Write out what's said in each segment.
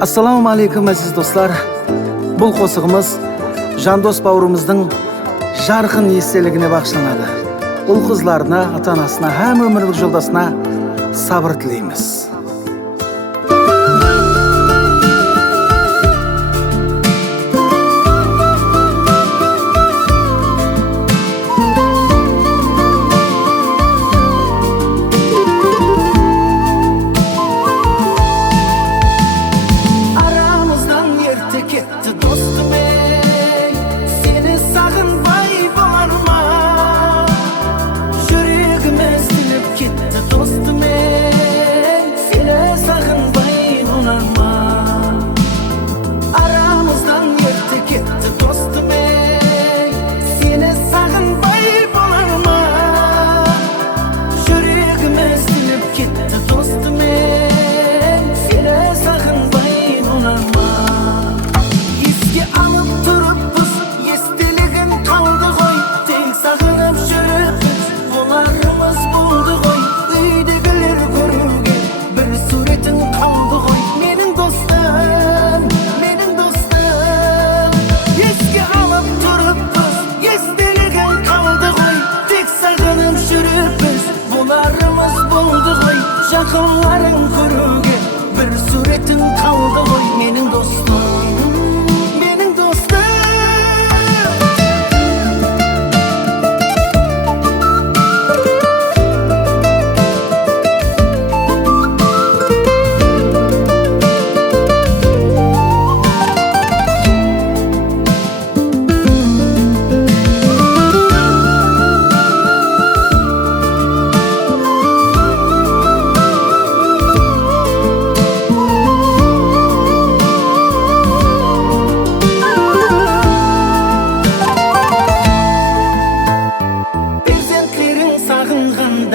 Assalamu alaikum aziz dostlar. Бұл қосығымыз жандос бауырымыздың жарқын естелігіне бағышталады. Ұл қызларына, ата-анасына һәм өмірлік жолдасына сабыр тілейміз. Жақынларың көруге бір суретің қалды ғой, менің достым, менің достым.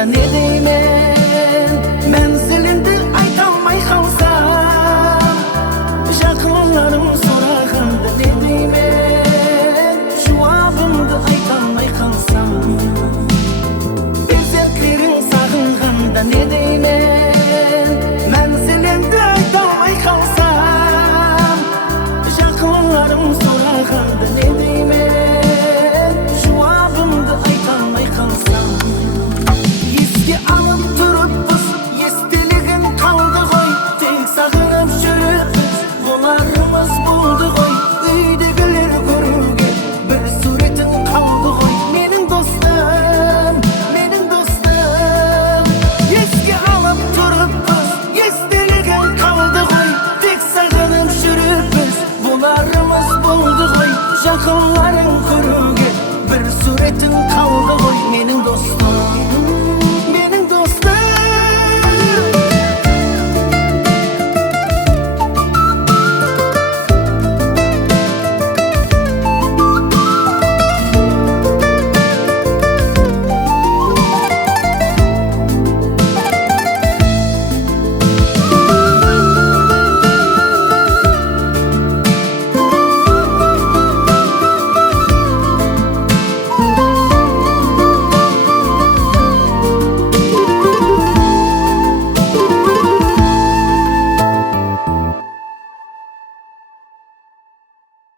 Не деймен, мәнзіліңді айта алмай қалсам, жақынларым сұрағанды не деймен, жауабымды айта алмай қалсам, перзентлерің сағынғанда не деймен, мәнзіліңді айта алмай қалсам, жақынларым сұрағанды не деймен, жауабымды айта алмай қалсам, alım